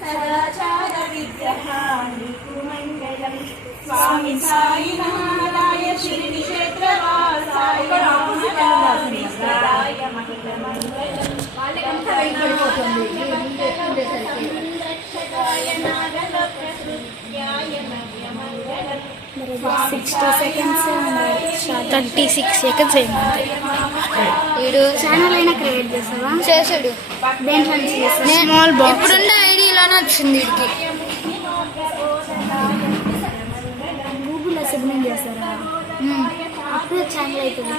సదాచార విగ్రహానికి మంగళం స్వామి Sai నారాయ Shirdi క్షేత్రవాసాయ రామనాథాయ మంగళమంగళక్షకాయ నాగలోకృత్యాయ నవ్యమంగళం 60 seconds 36 seconds అయింది. వీడు ఛానల్ అయినా క్రియేట్ చేసావా? చేసాడు. దేంట్లో స్మాల్ బాక్స్ ఇప్పుడున్న ఐడియాలోనే వచ్చింది. వీడికి గూగుల్లో సిగ్నల్ చేస్తారా? అప్పుడు ఛానల్ అవుతుంది.